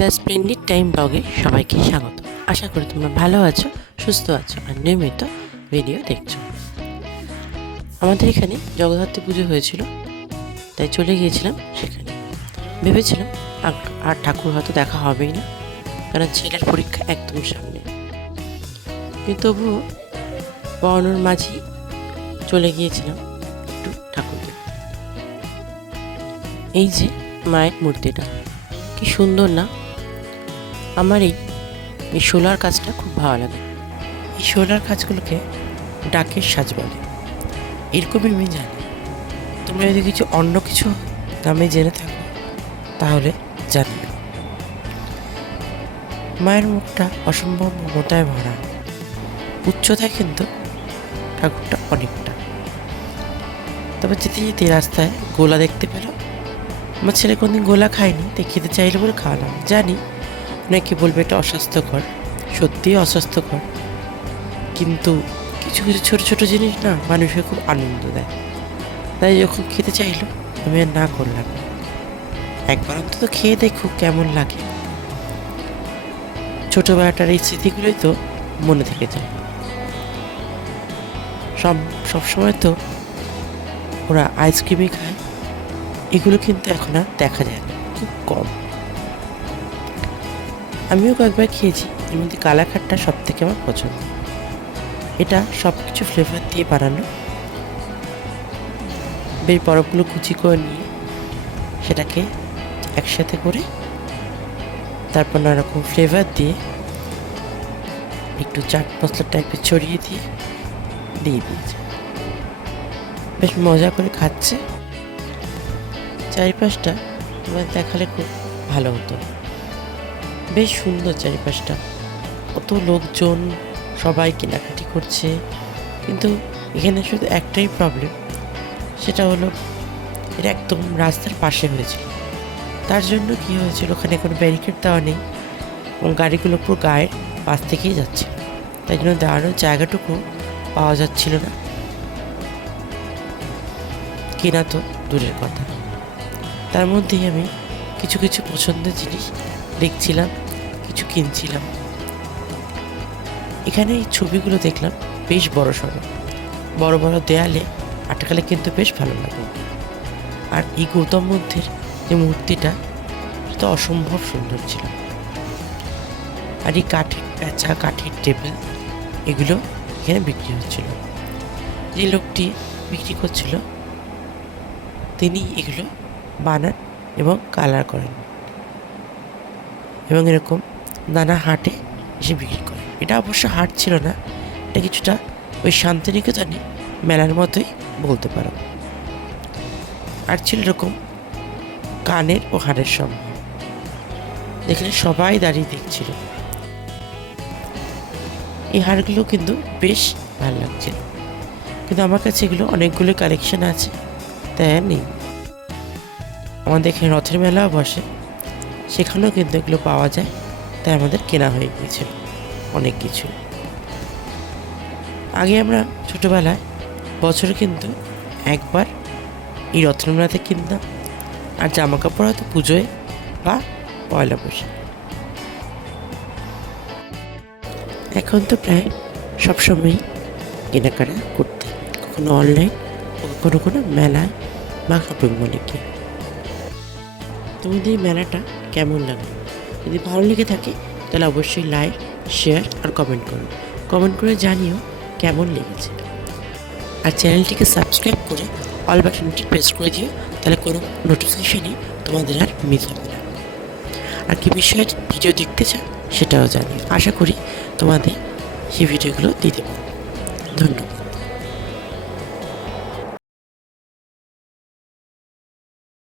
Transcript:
The splendid time ব্লগে সবাইকে স্বাগত। আশা করি তোমরা ভালো আছো, সুস্থ আছো আর নিয়মিত ভিডিও দেখছো। আমাদের এখানে জগদ্ধাত্রী পুজো হয়েছিল, তাই চলে গিয়েছিলাম সেখানে। ভেবেছিলাম আর ঠাকুর হয়তো দেখা হবেই না, কারণ ছেলের পরীক্ষা একদম সামনে। কিন্তু তবুও পড়ানোর মাঝেই চলে গিয়েছিলাম একটু ঠাকুর দেখতে। এই যে মায়ের মূর্তিটা, কি সুন্দর না! আমার এই শোলার কাজটা খুব ভালো লাগে। এই শোলার কাজগুলোকে ডাকের সাজ বলে, এরকমই আমি জানি। তোমরা যদি কিছু অন্য কিছু নামে জেনে থাকো তাহলে জানবে। মায়ের মুখটা অসম্ভব মমতায় ভরা, উচ্চতায় কিন্তু ঠাকুরটা অনেকটা। তবে যেতে যেতে রাস্তায় গোলা দেখতে পেল। আমার ছেলে কোনদিন গোলা খায়নি, তাই খেতে চাইলে বলে খাওয়ালাম। জানি অনেকে বলবে এটা অস্বাস্থ্যকর, সত্যিই অস্বাস্থ্যকর, কিন্তু কিছু কিছু ছোটো ছোটো জিনিস না মানুষকে খুব আনন্দ দেয়। তাই যখন খেতে চাইলো আমি আর না করলাম না। একবার অন্তত খেয়ে দেখুক কেমন লাগে। ছোটোবেলাটার এই স্মৃতিগুলোই তো মনে থেকে যায়। সবসময় তো ওরা আইসক্রিমই খায়, এগুলো কিন্তু এখন আর দেখা যায় না, খুব কম। আমিও কয়েকবার খেয়েছি, এর মধ্যে কালাকাটটা সব থেকে আমার পছন্দ। এটা সব কিছু ফ্লেভার দিয়ে বানানো। বেশ বরফগুলো কুচি করে নিয়ে সেটাকে একসাথে করে তারপর নানা রকম ফ্লেভার দিয়ে একটু চাট মশলা টাইপের ছড়িয়ে দিয়ে দিয়েছে। বেশ মজা করে খাচ্ছে। চারিপাশটা দেখালে খুব ভালো হতো। বেশ সুন্দর চারিপাশটা, কত লোকজন, সবাই কেনাকাটি করছে। কিন্তু এখানে শুধু একটাই প্রবলেম, সেটা হলো এটা একদম রাস্তার পাশে হয়েছিল। তার জন্য কী হয়েছিল, ওখানে কোনো ব্যারিকেড দেওয়া নেই এবং গাড়িগুলো পুরো গায়ের পাশ থেকেই যাচ্ছে, তাই জন্য দাঁড়ানোর জায়গাটুকু পাওয়া যাচ্ছিল না। কেনা তো দূরের কথা, তার মধ্যেই আমি কিছু কিছু পছন্দের জিনিস দেখছিলাম, কিছু কিনছিলাম। এখানে এই ছবিগুলো দেখলাম বেশ বড় সড়ো, বড় বড় দেয়ালে আটকালে কিন্তু বেশ ভালো লাগে। আর এই গৌতম বুদ্ধের যে মূর্তিটা, সেটা অসম্ভব সুন্দর ছিল। আর এই কাঠের প্যাঁচা, কাঠের টেবিল, এগুলো এখানে বিক্রি হচ্ছিল। যে লোকটি বিক্রি করছিল তিনি এগুলো বানান এবং কালার করেন এবং এরকম নানা হাটে এসে বিক্রি করেন। এটা অবশ্য হাট ছিল না, এটা কিছুটা ওই শান্তিনিকেতনে মেলার মতোই বলতে পারো। আর ছিল এরকম কানের ও হাড়ের সম্ভব, যেখানে সবাই দাঁড়িয়ে দেখছিল। এই হাড়গুলো কিন্তু বেশ ভালো লাগছিল, কিন্তু আমার কাছে এগুলো অনেকগুলো কালেকশন আছে, তাই আর নেই। আমাদের এখানে রথের মেলাও বসে, সেখানেও কিন্তু এগুলো পাওয়া যায়, তাই আমাদের কেনা হয়ে গিয়েছিল অনেক কিছু। আগে আমরা ছোটোবেলায় বছরে কিন্তু একবার এই রথের মেলাতে কিনতাম, আর জামা কাপড় হয়তো পুজোয় বা পয়লা বৈশাখ। এখন তো প্রায় সবসময়ই কেনাকাটা করতে, কখনো অনলাইন, কখনো কোনো মেলায় বা শপিং মলে গিয়ে। তোমাদের এই মেলাটা কেমন লাগলো? যদি ভালো লেগে থাকে তাহলে অবশ্যই লাইক, শেয়ার আর কমেন্ট করো। কমেন্ট করে জানিও কেমন লেগেছে। আর চ্যানেলটিকে সাবস্ক্রাইব করে অল বাটনটি প্রেস করে দিও, তাহলে কোনো নোটিফিকেশনই তোমাদের আর মিস হবে না। আর কি বিষয়ে ভিডিও দেখতে চাও সেটাও জানি। আশা করি তোমাদের সেই ভিডিওগুলো দিতে পারবো। ধন্যবাদ।